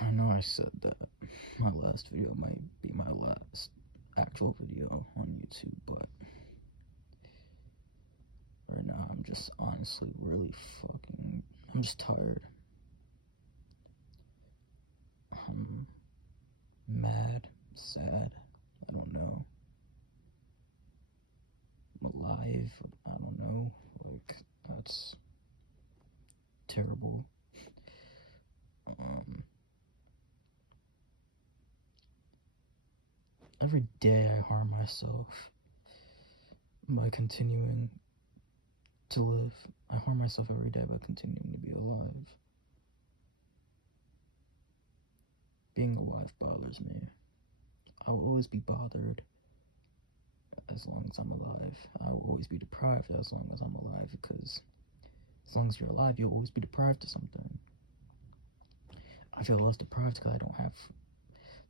I know I said that my last video might be my last actual video on YouTube, but right now I'm just honestly really I'm just tired. I'm mad, sad, I don't know. I'm alive, I don't know. Like, that's terrible. Every day I harm myself by continuing to live. I harm myself every day by continuing to be alive. Being alive bothers me. I will always be bothered as long as I'm alive. I will always be deprived as long as I'm alive, because as long as you're alive, you'll always be deprived of something. I feel less deprived because I don't have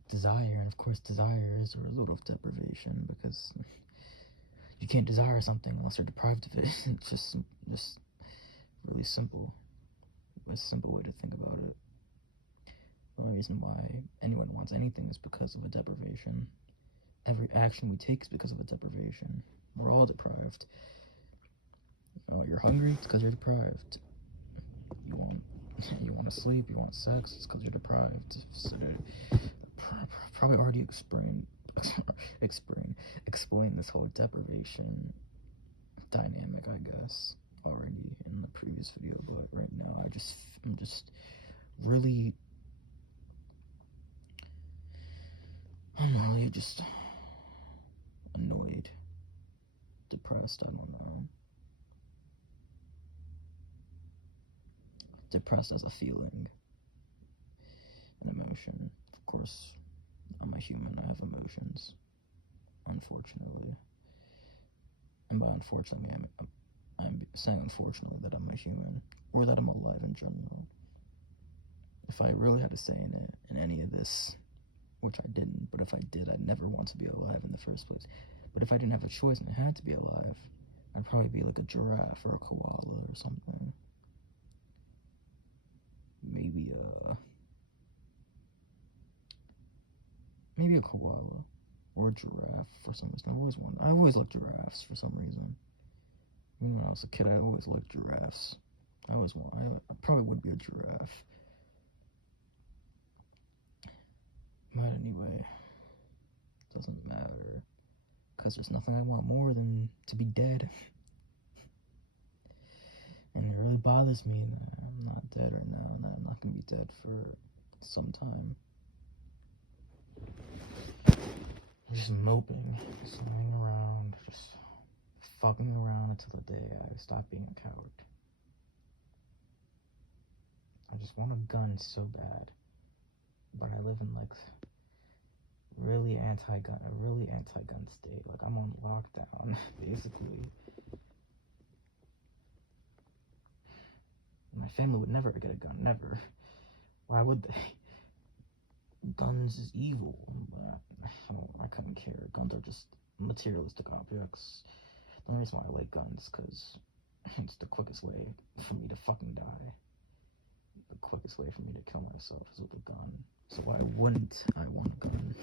desire, and of course desire is a result of deprivation, because you can't desire something unless you're deprived of it. It's just really simple. A simple way to think about it. The only reason why anyone wants anything is because of a deprivation. Every action we take is because of a deprivation. We're all deprived. You're hungry, it's because you're deprived. You want to sleep, you want sex, it's because you're deprived. So probably already explained this whole deprivation dynamic, I guess, already in the previous video, but right now I'm just really just annoyed, depressed, I don't know. Depressed as a feeling, an emotion. Of course, I'm a human, I have emotions, unfortunately. And by unfortunately, I'm saying unfortunately that I'm a human, or that I'm alive in general. If I really had a say in any of this, which I didn't, but if I did, I'd never want to be alive in the first place. But if I didn't have a choice and I had to be alive, I'd probably be like a giraffe or a koala or something. Maybe a koala or a giraffe for some reason. I always liked giraffes for some reason. Even when I was a kid, I always liked giraffes. I probably would be a giraffe. But anyway, doesn't matter, because there's nothing I want more than to be dead. And it really bothers me that I'm not dead right now, and that I'm not going to be dead for some time. I'm just moping, just lying around, just fucking around until the day I stop being a coward. I just want a gun so bad, but I live in like a really anti-gun state. Like, I'm on lockdown, basically. My family would never get a gun, never. Why would they? Guns is evil, but I couldn't care. Guns are just materialistic objects. The only reason why I like guns is because it's the quickest way for me to fucking die. The quickest way for me to kill myself is with a gun. So why wouldn't I want a gun?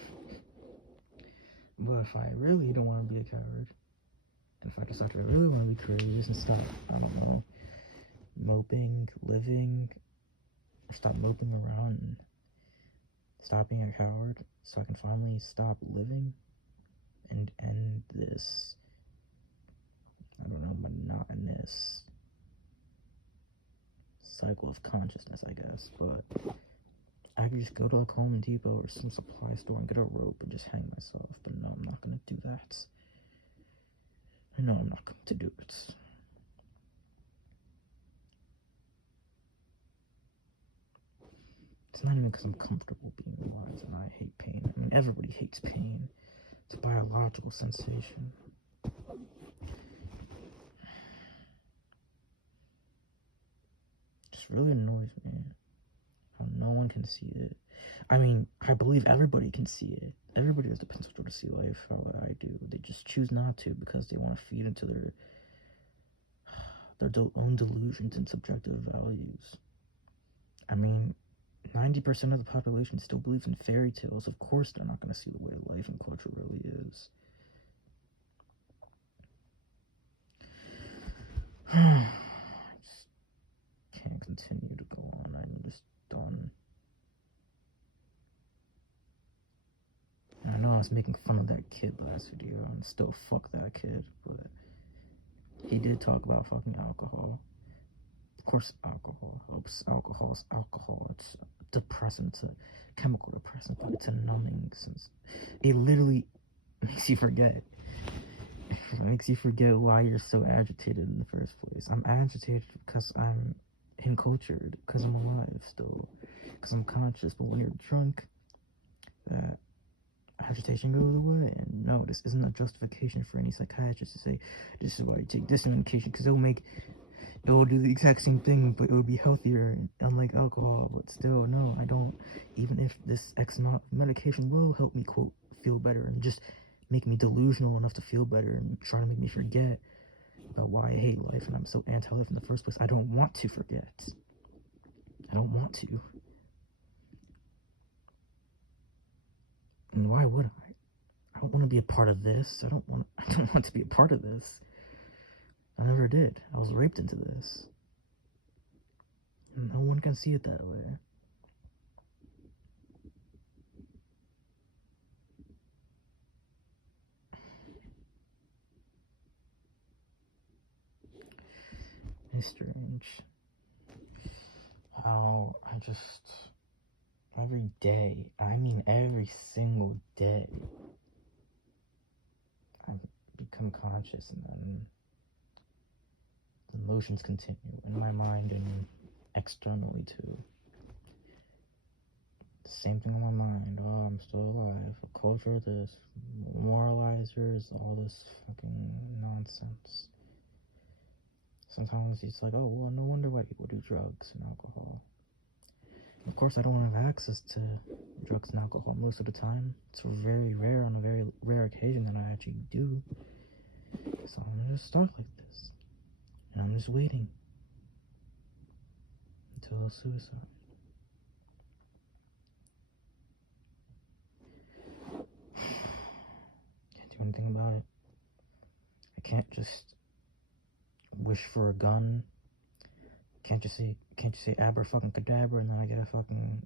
But if I really don't want to be a coward, and if I decide I really want to be courageous and stop, I don't know, moping, living, or stop moping around and stop being a coward, so I can finally stop living and end this, I don't know, monotonous cycle of consciousness, I guess. But I could just go to like Home Depot or some supply store and get a rope and just hang myself. But no, I'm not gonna do that. I know I'm not going to do it. It's not even because I'm comfortable being alive and I hate pain. I mean, everybody hates pain. It's a biological sensation. It just really annoys me how no one can see it. I mean, I believe everybody can see it. Everybody has the potential to see life how I do. They just choose not to because they want to feed into their own delusions and subjective values. I mean, 90% 90% of the population still believes in fairy tales. Of course they're not going to see the way life and culture really is. I just can't continue to go on. I'm just done. I know I was making fun of that kid last video, and still fuck that kid, but he did talk about fucking alcohol. Of course, alcohol helps. Alcohol is alcohol. It's a depressant, it's a chemical depressant, but it's a numbing since it literally makes you forget. It makes you forget why you're so agitated in the first place. I'm agitated because I'm encultured, because I'm alive still, because I'm conscious. But when you're drunk, that agitation goes away. And no, this isn't a justification for any psychiatrist to say this is why you take this medication, because it will do the exact same thing, but it will be healthier, unlike alcohol. But still, no, I don't. Even if this X amount of medication will help me, quote, feel better, and just make me delusional enough to feel better and try to make me forget about why I hate life and I'm so anti-life in the first place, I don't want to forget. I don't want to. And why would I? I don't want to be a part of this. I don't want to be a part of this. I never did. I was raped into this. And no one can see it that way. It's strange how I just, every day, I mean every single day, I become conscious, and then the emotions continue in my mind and externally too. The same thing on my mind. Oh, I'm still alive. A culture, this, moralizers, all this fucking nonsense. Sometimes it's like, oh, well, no wonder why people do drugs and alcohol. Of course, I don't have access to drugs and alcohol most of the time. It's very rare, on a very rare occasion, that I actually do. So I'm just stuck like this. And I'm just waiting until suicide. Can't do anything about it. I can't just wish for a gun. Can't you say abracadabra and then I get a fucking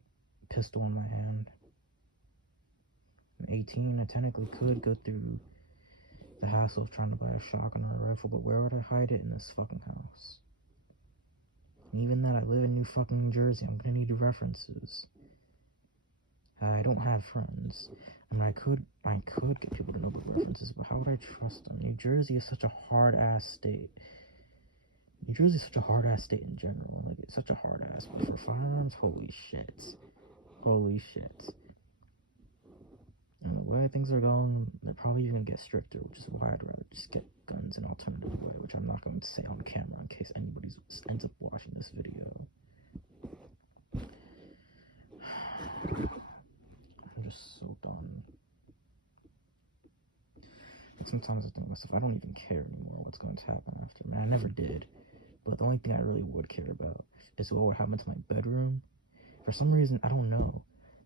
pistol in my hand. I'm 18, I technically could go through the hassle of trying to buy a shotgun or a rifle, but where would I hide it in this fucking house? And even that, I live in New fucking New Jersey, I'm gonna need references. I don't have friends. I mean, I could get people to know the references, but how would I trust them? New Jersey is such a hard-ass state. New Jersey is such a hard-ass state in general. Like, it's such a hard-ass. But for firearms, holy shit. Holy shit. And the way things are going, they're probably even gonna get stricter, which is why I'd rather just get guns an alternative way, which I'm not going to say on camera in case anybody ends up watching this video. I'm just so done. And sometimes I think to myself, I don't even care anymore what's going to happen after. Man, I never did. But the only thing I really would care about is what would happen to my bedroom. For some reason, I don't know.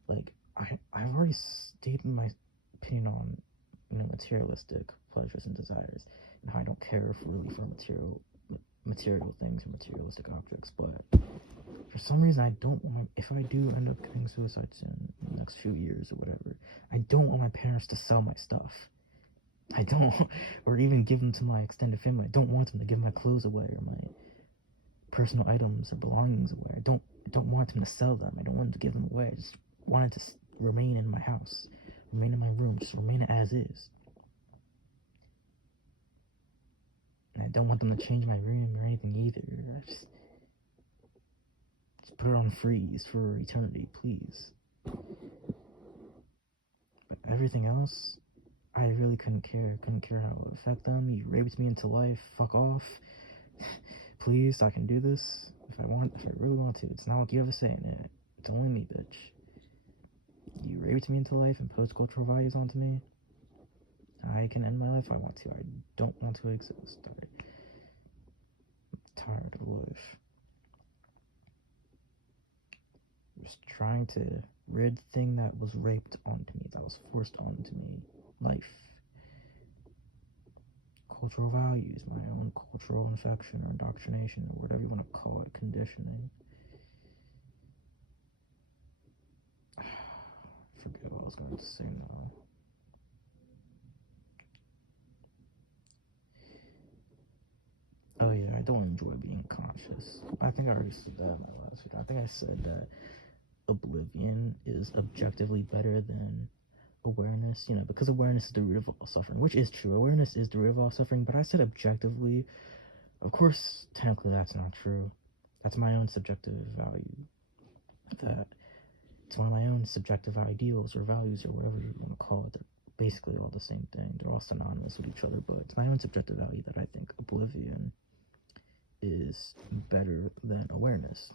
Like, I've already stated my opinion on, materialistic pleasures and desires, and how I don't care for material things or materialistic objects. But for some reason, I don't want if I do end up committing suicide soon, in the next few years or whatever, I don't want my parents to sell my stuff. I don't, or even give them to my extended family. I don't want them to give my clothes away or my personal items or belongings away. I don't want them to sell them. I don't want them to give them away. I just want it to remain in my house, remain in my room, just remain as is. And I don't want them to change my room or anything either. I just put it on freeze for eternity, please. But everything else, I really couldn't care. Couldn't care how it would affect them. You raped me into life. Fuck off. Please, I can do this if I really want to. It's not like you have a say in it. It's only me, bitch. You raped me into life and imposed cultural values onto me. I can end my life if I want to. I don't want to exist. I'm tired of life. was trying to rid the thing that was raped onto me, that was forced onto me. Life. Cultural values, my own cultural infection or indoctrination, or whatever you want to call it, conditioning. Forget what I was going to say now. Oh yeah, I don't enjoy being conscious. I think I already said that in my last video. I think I said that oblivion is objectively better than awareness, because awareness is the root of all suffering, which is true. Awareness is the root of all suffering, but I said objectively. Of course, technically that's not true. That's my own subjective value. That it's one of my own subjective ideals or values or whatever you want to call it. They're basically all the same thing. They're all synonymous with each other, but it's my own subjective value that I think oblivion is better than awareness.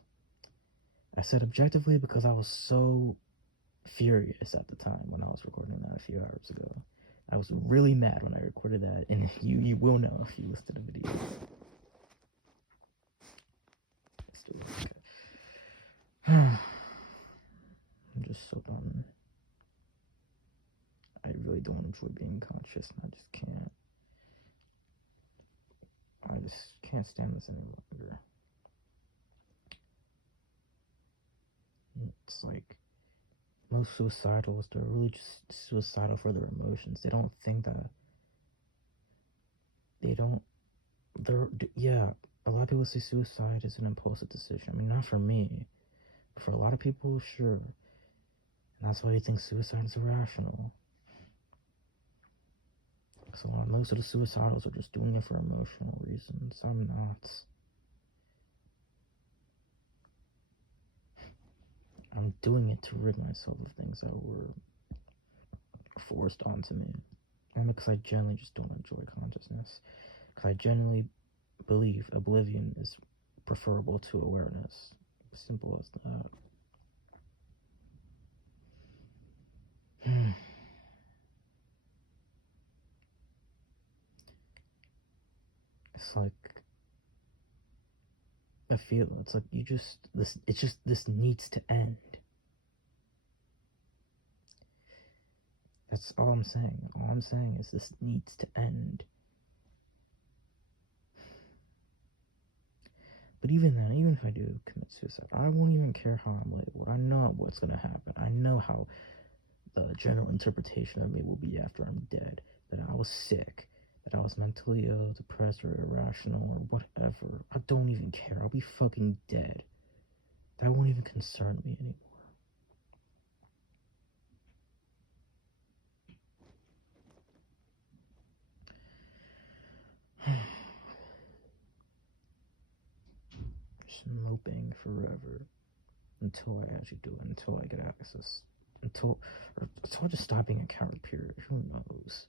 I said objectively because I was so furious at the time when I was recording that a few hours ago. I was really mad when I recorded that, and you will know if you listen to the video. Let's do it. Okay. I'm just so done. I really don't enjoy being conscious, and I just can't. I just can't stand this any longer. It's like most suicidals, they're really just suicidal for their emotions. They don't think that yeah, a lot of people say suicide is an impulsive decision. I mean, not for me, but for a lot of people, sure. And that's why they think suicide is irrational. So most of the suicidals are just doing it for emotional reasons. I'm not. I'm doing it to rid myself of things that were forced onto me. And because I generally just don't enjoy consciousness. Because I genuinely believe oblivion is preferable to awareness. Simple as that. It's like I feel it's like this needs to end. That's all I'm saying. All I'm saying is this needs to end. But even then, even if I do commit suicide, I won't even care how I'm labeled. I know what's going to happen. I know how the general interpretation of me will be after I'm dead. That I was sick, that I was mentally ill, depressed, or irrational, or whatever. I don't even care. I'll be fucking dead. That won't even concern me anymore. Just moping forever until I actually do it, until I get access, until I just stop being a coward, period. Who knows?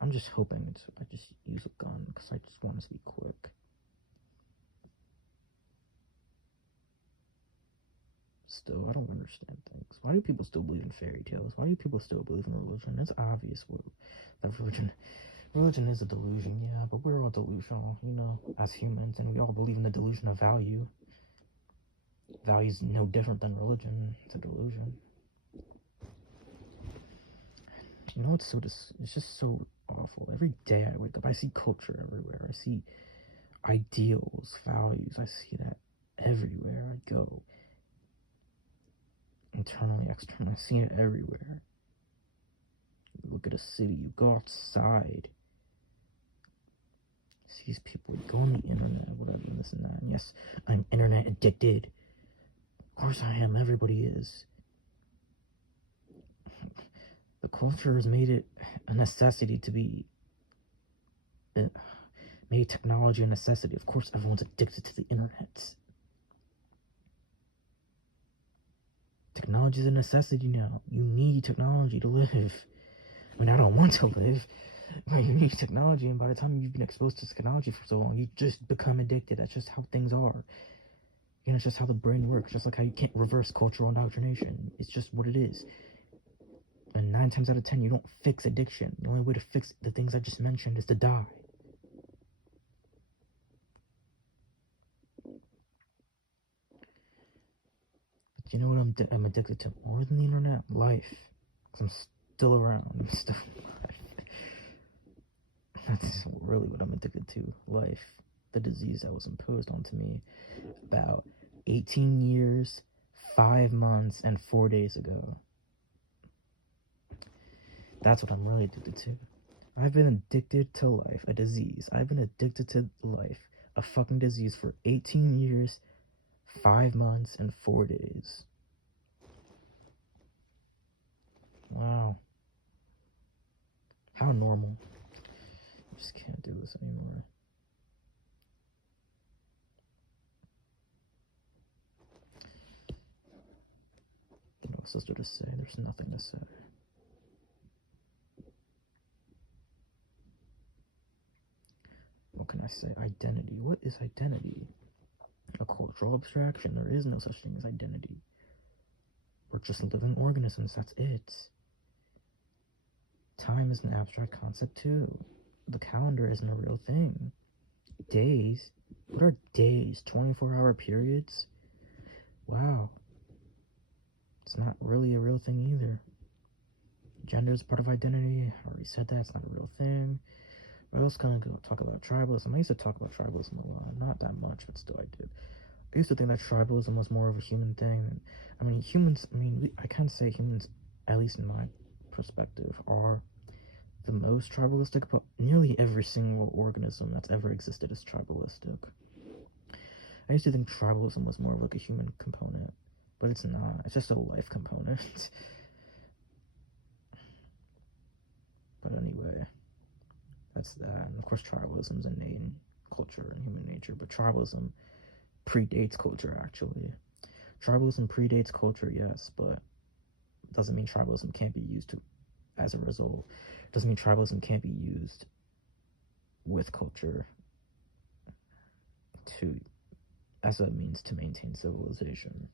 I'm just hoping I just use a gun because I just want to be quick. Still, I don't understand things. Why do people still believe in fairy tales? Why do people still believe in religion? It's obvious that religion is a delusion, yeah, but we're all delusional, as humans, and we all believe in the delusion of value. Value is no different than religion. It's a delusion. It's just so awful. Every day I wake up, I see culture everywhere. I see ideals, values. I see that everywhere I go. Internally, externally, I see it everywhere. You look at a city, you go outside. See these people, go on the internet, whatever, this and that. And yes, I'm internet addicted. Of course I am, everybody is. The culture has made it a necessity to be, made technology a necessity. Of course everyone's addicted to the internet. Technology is a necessity now. You need technology to live. I mean, I don't want to live, but you need technology, and by the time you've been exposed to technology for so long, you just become addicted. That's just how things are. It's just how the brain works, just like how you can't reverse cultural indoctrination. It's just what it is. And 9 times out of 10, you don't fix addiction. The only way to fix the things I just mentioned is to die. Do you know what I'm addicted to more than the internet? Life. Because I'm still around. I'm still alive. That's really what I'm addicted to. Life. The disease that was imposed onto me about 18 years, 5 months, and 4 days ago. That's what I'm really addicted to. I've been addicted to life, a disease. I've been addicted to life, a fucking disease for 18 years, 5 months, and 4 days. Wow. How normal. I just can't do this anymore. You know what sister to say? There's nothing to say. What can I say? Identity. What is identity? A cultural abstraction. There is no such thing as identity. We're just living organisms, that's it. Time is an abstract concept too. The calendar isn't a real thing. Days? What are days? 24-hour periods? Wow. It's not really a real thing either. Gender is part of identity. I already said that. It's not a real thing. What else can I go talk about? Tribalism. I used to talk about tribalism a lot. Not that much, but still I did. I used to think that tribalism was more of a human thing. I mean, humans, I can't say humans, at least in my perspective, are the most tribalistic, but nearly every single organism that's ever existed is tribalistic. I used to think tribalism was more of like a human component, but it's not. It's just a life component. But anyway, that's that. And of course, tribalism is innate in culture and human nature, but tribalism predates culture, actually. Tribalism predates culture, yes, but doesn't mean tribalism can't be used as a result. Doesn't mean tribalism can't be used with culture as a means to maintain civilization.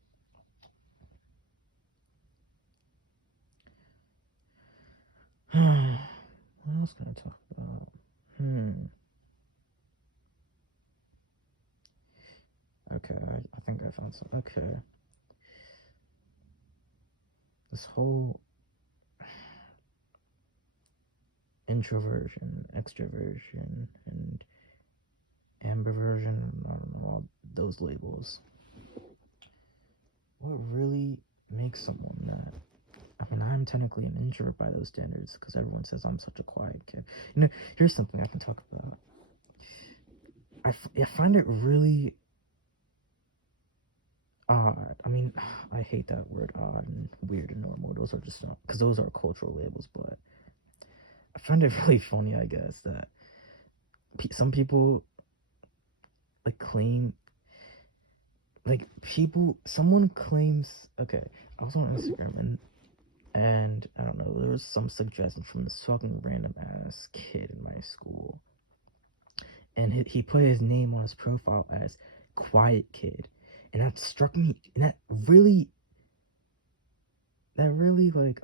What else can I talk about? Okay, I think I found some. Okay. This whole introversion, extroversion, and ambiversion, I don't know, all those labels. What really makes someone that? I mean, I'm technically an introvert by those standards because everyone says I'm such a quiet kid. You know, here's something I can talk about. I find it really odd. I mean, I hate that word odd and weird and normal. Those are just not, because those are cultural labels, but I find it really funny, I guess, that some people like claim, like someone claims, okay, I was on Instagram and I don't know, there was some suggestion from this fucking random ass kid in my school, and he put his name on his profile as quiet kid, and that struck me, and that really like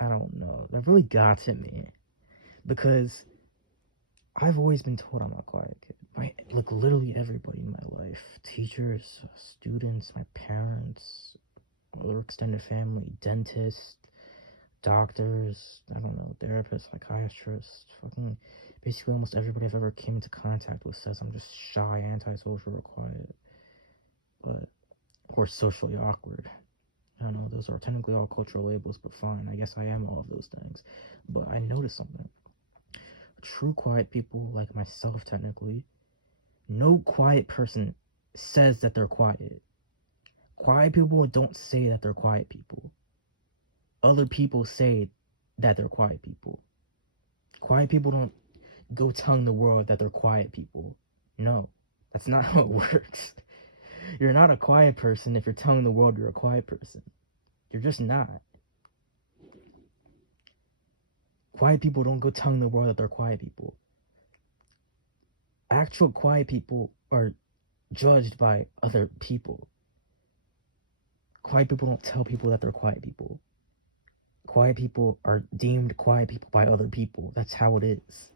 I don't know, that really got to me, because I've always been told I'm a quiet kid by like literally everybody in my life, teachers, students, my parents, other extended family, dentists, doctors, I don't know, therapists, psychiatrists, fucking basically almost everybody I've ever came into contact with says I'm just shy, antisocial, or quiet, but or socially awkward. I don't know, those are technically all cultural labels, but fine, I guess I am all of those things. But I noticed something. True quiet people, like myself technically, no quiet person says that they're quiet. Quiet people don't say that they're quiet people. Other people say that they're quiet people. Quiet people don't go telling the world that they're quiet people. No, that's not how it works. You're not a quiet person if you're telling the world you're a quiet person. You're just not. Quiet people don't go telling the world that they're quiet people. Actual quiet people are judged by other people. Quiet people don't tell people that they're quiet people. Quiet people are deemed quiet people by other people. That's how it is.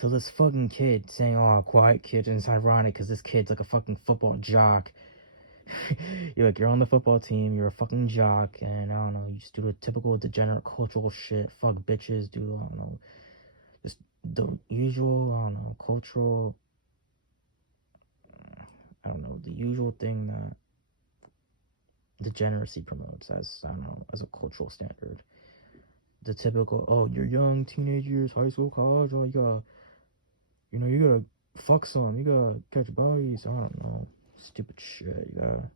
So this fucking kid saying, "Oh, quiet kid," and it's ironic because this kid's like a fucking football jock. You're on the football team, you're a fucking jock, and I don't know, you just do the typical degenerate cultural shit, fuck bitches, do, I don't know, just the usual, I don't know, cultural, I don't know, the usual thing that degeneracy promotes as, I don't know, as a cultural standard. The typical, oh, you're young, teenagers, high school, college, oh, you gotta fuck some, you gotta catch bodies, I don't know, stupid shit, you gotta,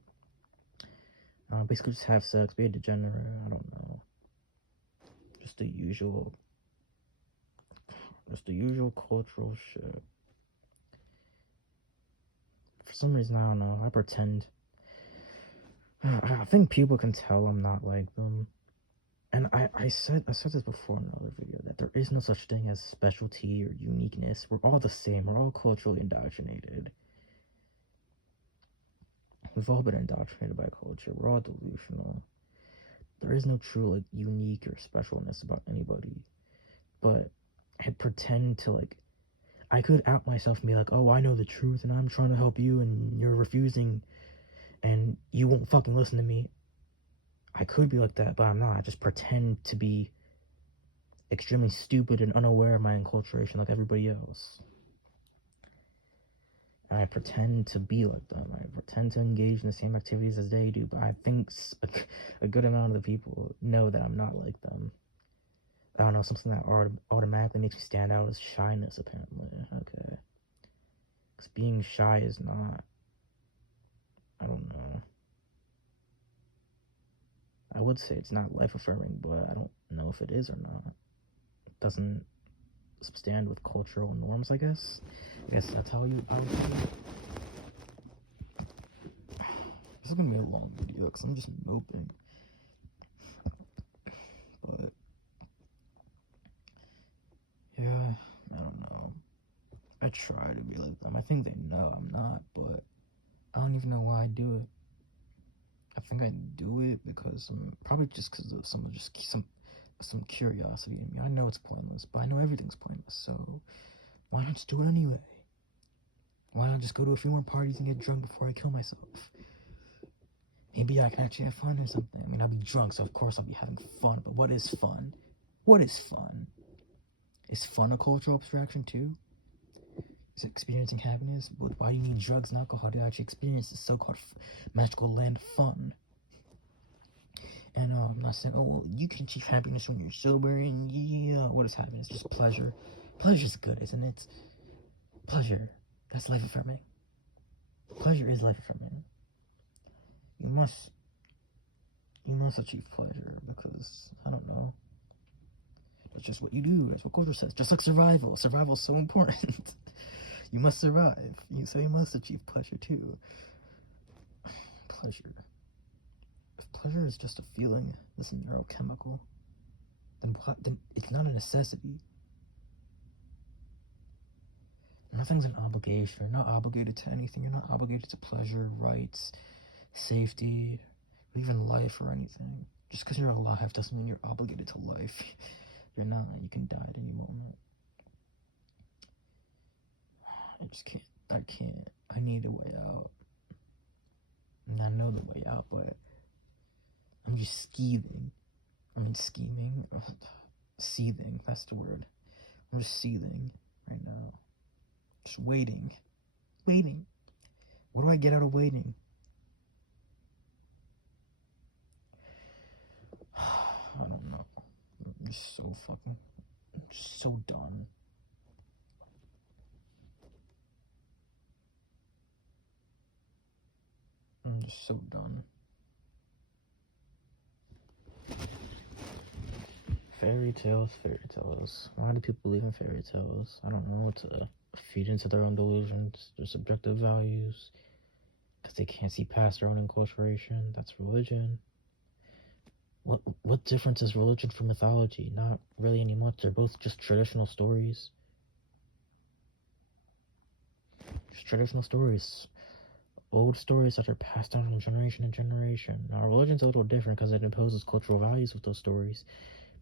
basically just have sex, be a degenerate, I don't know. Just the usual cultural shit. For some reason, I don't know, I pretend. I think people can tell I'm not like them. And I said this before in another video, that there is no such thing as specialty or uniqueness. We're all the same. We're all culturally indoctrinated. We've all been indoctrinated by culture. We're all delusional. There is no true like unique or specialness about anybody. But I pretend to like, I could out myself and be like, oh, I know the truth and I'm trying to help you and you're refusing and you won't fucking listen to me. I could be like that, but I'm not. I just pretend to be extremely stupid and unaware of my enculturation like everybody else. And I pretend to be like them. I pretend to engage in the same activities as they do, but I think a good amount of the people know that I'm not like them. I don't know, something that automatically makes me stand out is shyness, apparently. Okay. Because being shy is not, I don't know. I would say it's not life-affirming, but I don't know if it is or not. It doesn't stand with cultural norms, I guess. I guess that's how I would do it. This is gonna be a long video because I'm just moping. But yeah, I don't know. I try to be like them. I think they know I'm not, but I don't even know why I do it. I think I do it because probably just because of some curiosity in me. I know it's pointless, but I know everything's pointless. So why not just do it anyway? Why not just go to a few more parties and get drunk before I kill myself? Maybe I can actually have fun or something. I mean, I'll be drunk, so of course I'll be having fun. But what is fun? What is fun? Is fun a cultural abstraction too? Is experiencing happiness? Why do you need drugs and alcohol to actually experience the so-called magical land of fun? And I'm not saying, oh, well, you can achieve happiness when you're sober, and yeah, what is happiness? Just pleasure. Pleasure's good, isn't it? Pleasure. That's life affirming. Pleasure is life affirming. You must achieve pleasure because, I don't know. That's just what you do. That's what culture says. Just like survival. Survival is so important. You must survive. So you must achieve pleasure too. Pleasure. If pleasure is just a feeling, this neurochemical, then what? Then it's not a necessity. Nothing's an obligation. You're not obligated to anything. You're not obligated to pleasure, rights, safety, or even life or anything. Just because you're alive doesn't mean you're obligated to life. You're not. You can die at any moment. I just can't. I can't. I need a way out. And I know the way out, but I'm just scheming. Seething. That's the word. I'm just seething right now. Just waiting. Waiting. What do I get out of waiting? I don't know. I'm just so fucking. I'm just so done. I'm just so done. Fairy tales. Why do people believe in fairy tales? I don't know. To feed into their own delusions, their subjective values, because they can't see past their own enculturation. That's religion. What difference is religion from mythology? Not really any much. They're both just traditional stories. Just traditional stories. Old stories that are passed down from generation to generation. Now, religion's a little different because it imposes cultural values with those stories.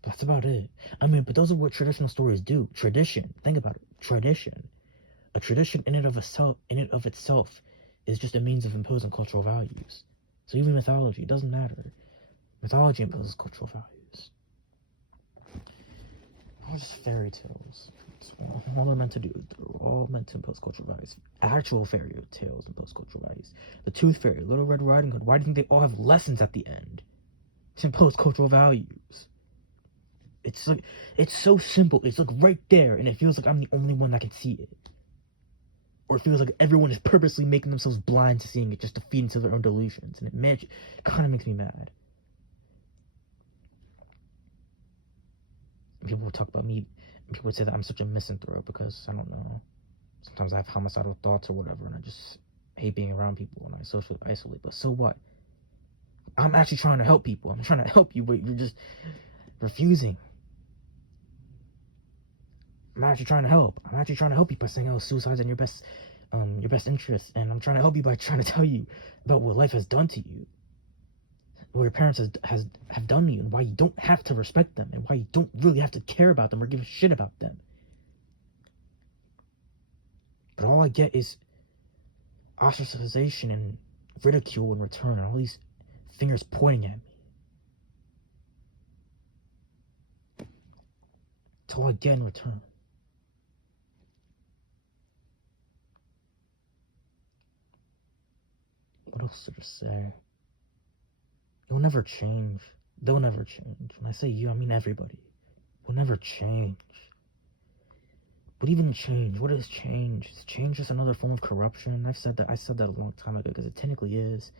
That's about it. I mean, but those are what traditional stories do. Tradition. Think about it. Tradition. A tradition in it of itself is just a means of imposing cultural values. So even mythology, it doesn't matter. Mythology imposes cultural values. All just fairy tales. That's all they're meant to do. They're all meant to impose cultural values. Actual fairy tales impose cultural values. The Tooth Fairy, Little Red Riding Hood. Why do you think they all have lessons at the end? To impose cultural values. It's like, it's so simple. It's like right there, and it feels like I'm the only one that can see it. Or it feels like everyone is purposely making themselves blind to seeing it just to feed into their own delusions. And it kind of makes me mad. And people would talk about me, and people would say that I'm such a misanthrope because, I don't know, sometimes I have homicidal thoughts or whatever, and I just hate being around people, and I socially isolate. But so what? I'm actually trying to help people. I'm trying to help you, but you're just refusing. I'm actually trying to help. I'm actually trying to help you by saying, oh, suicide's in your best interest. And I'm trying to help you by trying to tell you about what life has done to you. What your parents have done to you, and why you don't have to respect them, and why you don't really have to care about them or give a shit about them. But all I get is ostracization and ridicule in return, and all these fingers pointing at me. That's all I get in return. What else to say? You'll never change. They'll never change. When I say you, I mean everybody. We'll never change. What even change? What is change? Is change just another form of corruption? I said that a long time ago, because it technically is.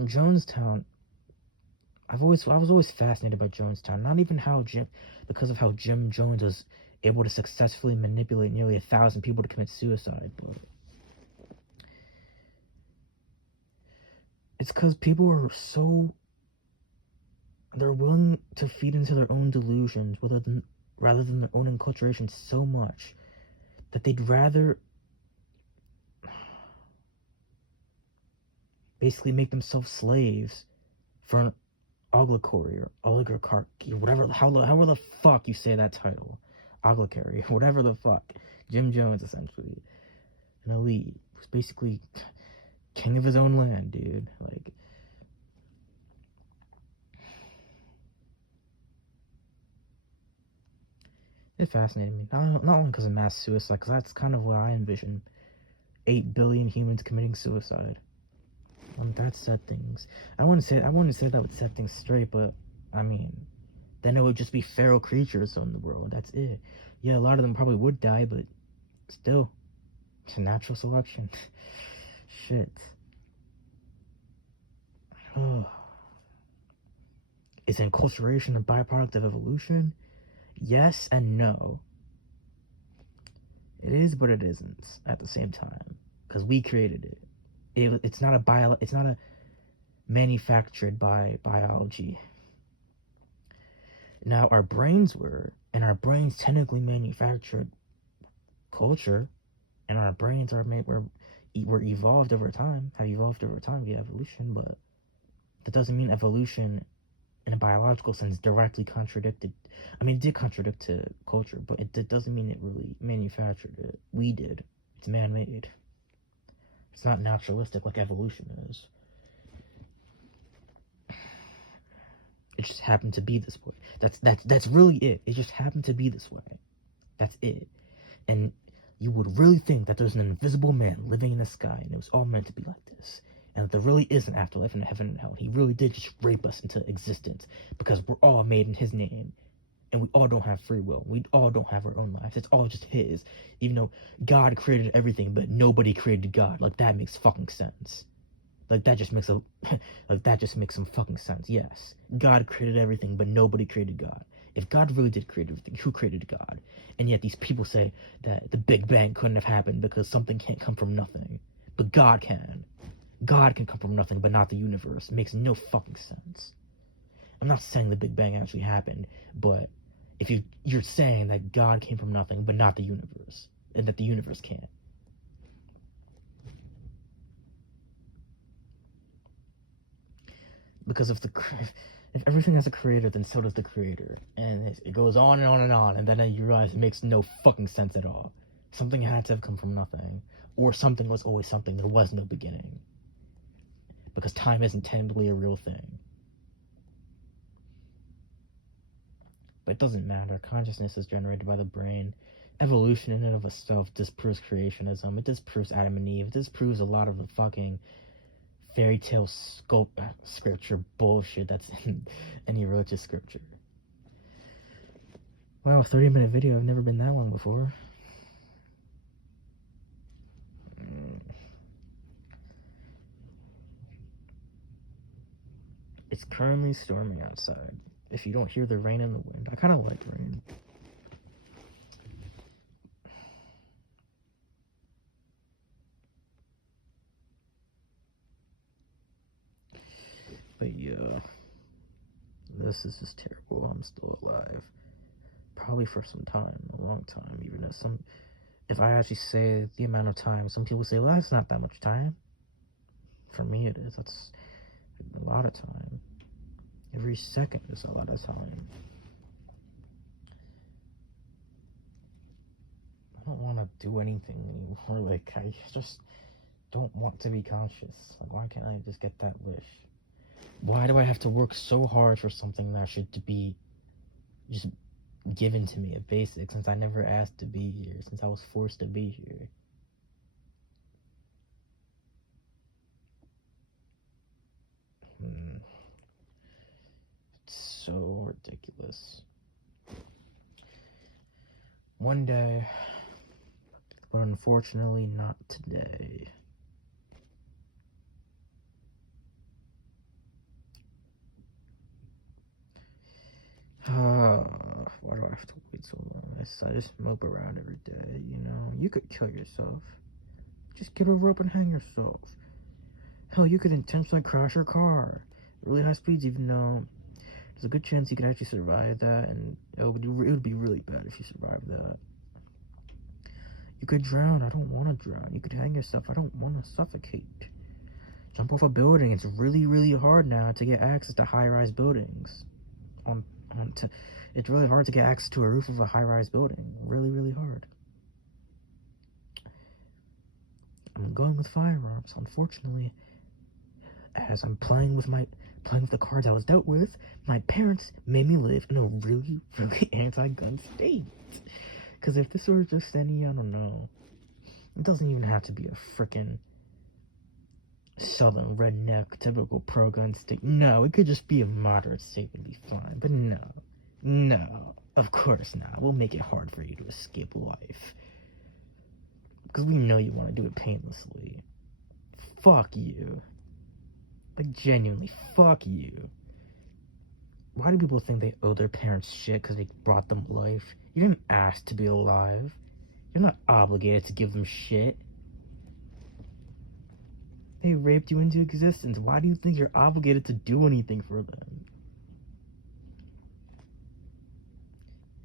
Jonestown, I was always fascinated by Jonestown. Not even because of how Jim Jones was able to successfully manipulate nearly 1,000 people to commit suicide, but it's because people are they're willing to feed into their own delusions rather than their own enculturation so much that they'd rather basically make themselves slaves for an oligarchy or oligarchy, whatever, however the fuck you say that title, oligarchy, whatever the fuck. Jim Jones, essentially, an elite, who's basically king of his own land, dude. Like, it fascinated me. Not only because of mass suicide, because that's kind of what I envision. 8 billion humans committing suicide. That set things. I wouldn't say that would set things straight, but I mean, then it would just be feral creatures in the world. That's it. Yeah, a lot of them probably would die, but still, it's a natural selection. Shit. Is enculturation a byproduct of evolution? Yes and no. It is, but it isn't at the same time, because we created it. It's not a manufactured by biology. Now our brains and our brains technically manufactured culture, and our brains were evolved over time, have evolved over time via evolution, but that doesn't mean evolution in a biological sense directly contradicted. I mean, it did contradict to culture, but it doesn't mean it really manufactured it. We did. It's man-made. It's not naturalistic like evolution is. It just happened to be this way. That's really it. It just happened to be this way. That's it. And you would really think that there's an invisible man living in the sky, and it was all meant to be like this. And that there really is an afterlife and heaven and hell. He really did just rape us into existence because we're all made in his name. And we all don't have free will. We all don't have our own lives. It's all just his. Even though God created everything, but nobody created God. Like, that makes fucking sense. Like, that just makes some fucking sense. Yes, God created everything, but nobody created God. If God really did create everything, who created God? And yet these people say that the Big Bang couldn't have happened because something can't come from nothing. But God can. God can come from nothing, but not the universe. It makes no fucking sense. I'm not saying the Big Bang actually happened, but if you're saying that God came from nothing, but not the universe, and that the universe can't. Because if everything has a creator, then so does the creator. And it goes on and on and on, and then you realize it makes no fucking sense at all. Something had to have come from nothing. Or something was always something. There was no beginning. Because time isn't technically a real thing. But it doesn't matter. Consciousness is generated by the brain. Evolution in and of itself disproves creationism. It disproves Adam and Eve. It disproves a lot of the fucking fairy tale scripture bullshit that's in any religious scripture. Wow, 30-minute video. I've never been that long before. It's currently storming outside. If you don't hear the rain and the wind, I kind of like rain. But yeah, this is just terrible. I'm still alive. Probably for some time, a long time, even if I actually say the amount of time, some people say, well, that's not that much time. For me, it is. That's a lot of time. Every second is a lot of time. I don't want to do anything anymore. Like, I just don't want to be conscious. Like, why can't I just get that wish? Why do I have to work so hard for something that should be just given to me at basic, since I never asked to be here, since I was forced to be here? It's so ridiculous. One day, but unfortunately not today. Why do I have to wait so long? I just mope around every day, you know? You could kill yourself. Just get a rope and hang yourself. Hell, you could intentionally crash your car at really high speeds, even though there's a good chance you could actually survive that, and it would be really bad if you survived that. You could drown. I don't want to drown. You could hang yourself. I don't want to suffocate. Jump off a building. It's really, really hard now to get access to high-rise buildings. It's really hard to get access to a roof of a high-rise building. Really, really hard. I'm going with firearms. Unfortunately, as I'm playing with the cards I was dealt with, my parents made me live in a really, really anti-gun state. Because if this were just any, I don't know, it doesn't even have to be a frickin' southern redneck typical pro-gun state. No, it could just be a moderate state and be fine. But no, of course not. We'll make it hard for you to escape life. Because we know you want to do it painlessly. Fuck you. Like, genuinely, fuck you. Why do people think they owe their parents shit because they brought them life? You didn't ask to be alive. You're not obligated to give them shit. They raped you into existence. Why do you think you're obligated to do anything for them?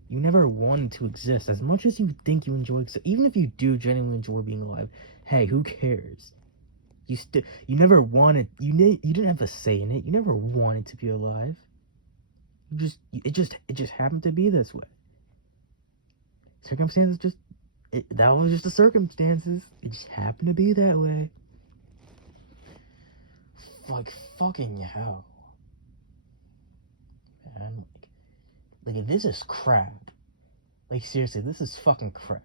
You never wanted to exist. As much as you think you enjoy even if you do genuinely enjoy being alive, hey, who cares? You never wanted, you didn't have a say in it. You never wanted to be alive. It just happened to be this way. Circumstances that was just the circumstances. It just happened to be that way. Like, fucking hell. Man, like, this is crap. Like, seriously, this is fucking crap.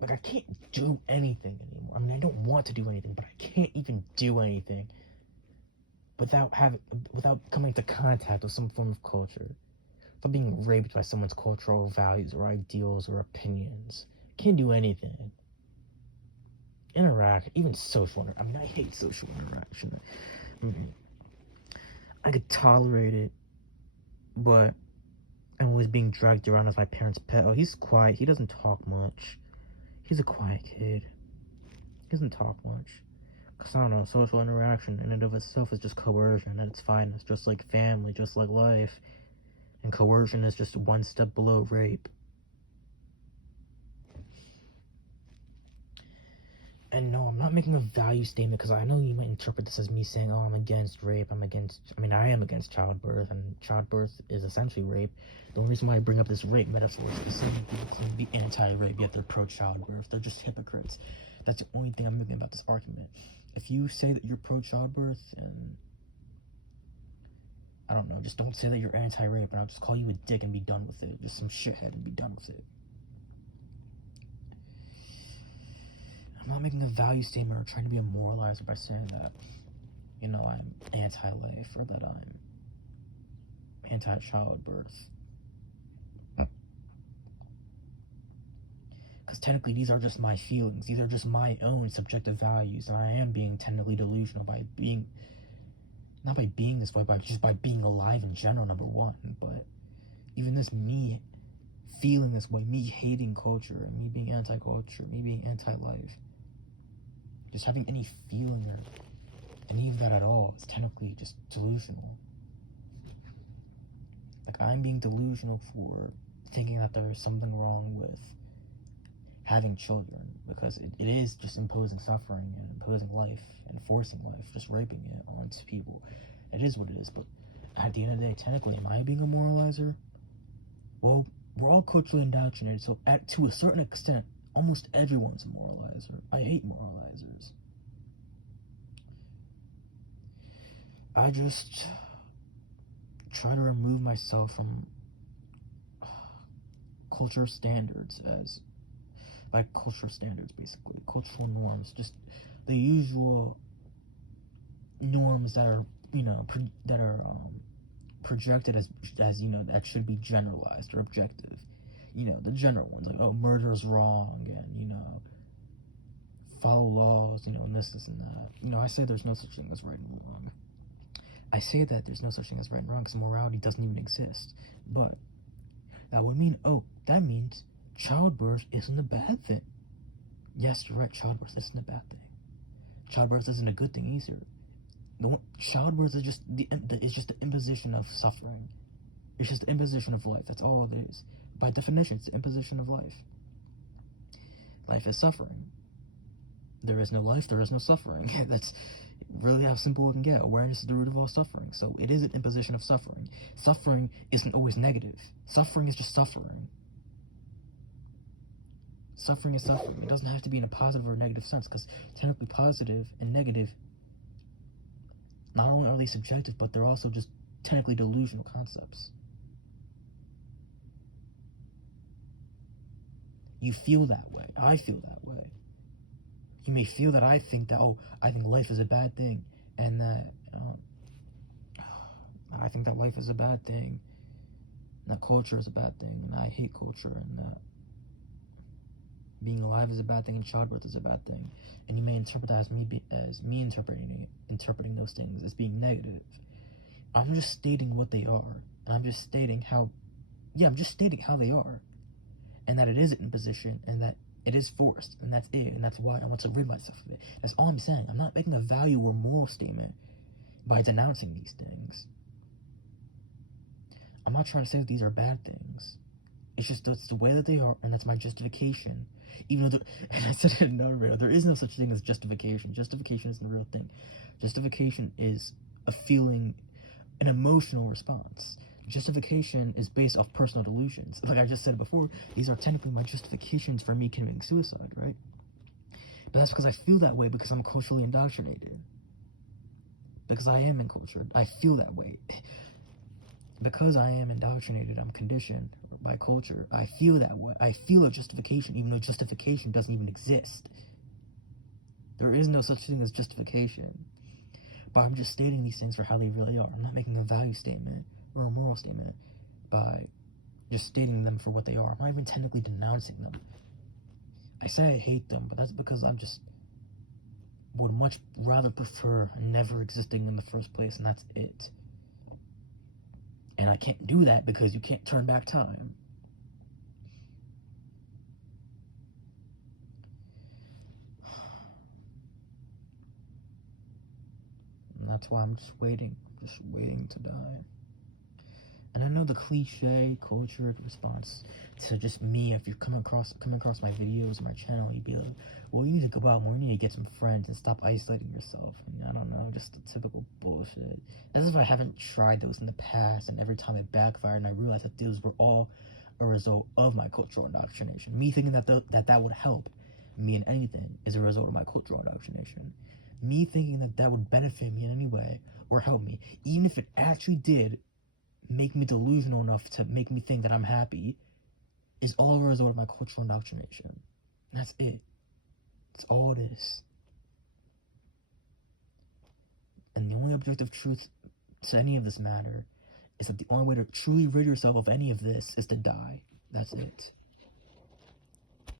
Like, I can't do anything anymore. I mean, I don't want to do anything, but I can't even do anything without coming into contact with some form of culture. Without being raped by someone's cultural values or ideals or opinions. Can't do anything. Even social interaction. I mean, I hate social interaction. I could tolerate it, but I'm always being dragged around as my parents' pet. Oh, he's quiet. He doesn't talk much. He's a quiet kid. He doesn't talk much. Because, I don't know, social interaction in and of itself is just coercion at its finest. Just like family, just like life. And coercion is just one step below rape. And no, I'm not making a value statement, because I know you might interpret this as me saying, oh, I'm against rape, I am against childbirth, and childbirth is essentially rape. The only reason why I bring up this rape metaphor is because some people claim to be anti-rape, yet they're pro-childbirth. They're just hypocrites. That's the only thing I'm making about this argument. If you say that you're pro-childbirth, and I don't know, just don't say that you're anti-rape, and I'll just call you a dick and be done with it. Just some shithead and be done with it. I'm not making a value statement or trying to be a moralizer by saying that, I'm anti-life or that I'm anti-childbirth. Because technically these are just my feelings. These are just my own subjective values, and I am being technically delusional by being, not by being this way, but just by being alive in general, number one. But even this me feeling this way, me hating culture, and me being anti-culture, me being anti-life, just having any feeling or any of that at all is technically just delusional. Like, I'm being delusional for thinking that there is something wrong with having children, because it is just imposing suffering and imposing life and forcing life, just raping it onto people. It is what it is. But at the end of the day, technically, am I being a moralizer? Well, we're all culturally indoctrinated, so to a certain extent, almost everyone's a moralizer. I hate moralizers. I just try to remove myself from culture standards, basically cultural norms, just the usual norms that are projected as that should be generalized or objective. The general ones, like, oh, murder is wrong, and follow laws, and this and that. I say there's no such thing as right and wrong. I say that there's no such thing as right and wrong because morality doesn't even exist. But that would mean, that means childbirth isn't a bad thing. Yes, you're right, childbirth isn't a bad thing. Childbirth isn't a good thing either. Childbirth is just the imposition of suffering. It's just the imposition of life. That's all it is. By definition, it's the imposition of life. Life is suffering. There is no life, there is no suffering. That's really how simple it can get. Awareness is the root of all suffering. So it is an imposition of suffering. Suffering isn't always negative. Suffering is just suffering. Suffering is suffering. It doesn't have to be in a positive or negative sense, because technically positive and negative, not only are they subjective, but they're also just technically delusional concepts. You feel that way. I feel that way. You may feel that I think that, I think life is a bad thing, and that I think that life is a bad thing, and that culture is a bad thing, and I hate culture, and that being alive is a bad thing, and childbirth is a bad thing. And you may interpret that as me interpreting those things as being negative. I'm just stating what they are, and I'm just stating how they are, and that it is an imposition, and that it is forced, and that's it, and that's why I want to rid myself of it. That's all I'm saying. I'm not making a value or moral statement by denouncing these things. I'm not trying to say that these are bad things. It's just that's the way that they are, and that's my justification. Even though, and I said it in another video, there is no such thing as justification. Justification isn't a real thing. Justification is a feeling, an emotional response. Justification is based off personal delusions. Like I just said before, these are technically my justifications for me committing suicide, right? But that's because I feel that way, because I'm culturally indoctrinated. Because I am encultured. I feel that way. Because I am indoctrinated, I'm conditioned by culture. I feel that way. I feel a justification, even though justification doesn't even exist. There is no such thing as justification. But I'm just stating these things for how they really are. I'm not making a value statement or a moral statement by just stating them for what they are. I'm not even technically denouncing them. I say I hate them, but that's because I just would much rather prefer never existing in the first place, and that's it. And I can't do that because you can't turn back time. And that's why I'm just waiting to die. And I know the cliche culture response to just me, if you come across my videos or my channel, you'd be like, well, you need to go out more, you need to get some friends and stop isolating yourself. And I don't know, just the typical bullshit. As if I haven't tried those in the past, and every time it backfired, and I realized that those were all a result of my cultural indoctrination. Me thinking that that would help me in anything is a result of my cultural indoctrination. Me thinking that that would benefit me in any way or help me, even if it actually did make me delusional enough to make me think that I'm happy, is all a result of my cultural indoctrination. That's it. That's all it is. And the only objective truth to any of this matter is that the only way to truly rid yourself of any of this is to die. That's it.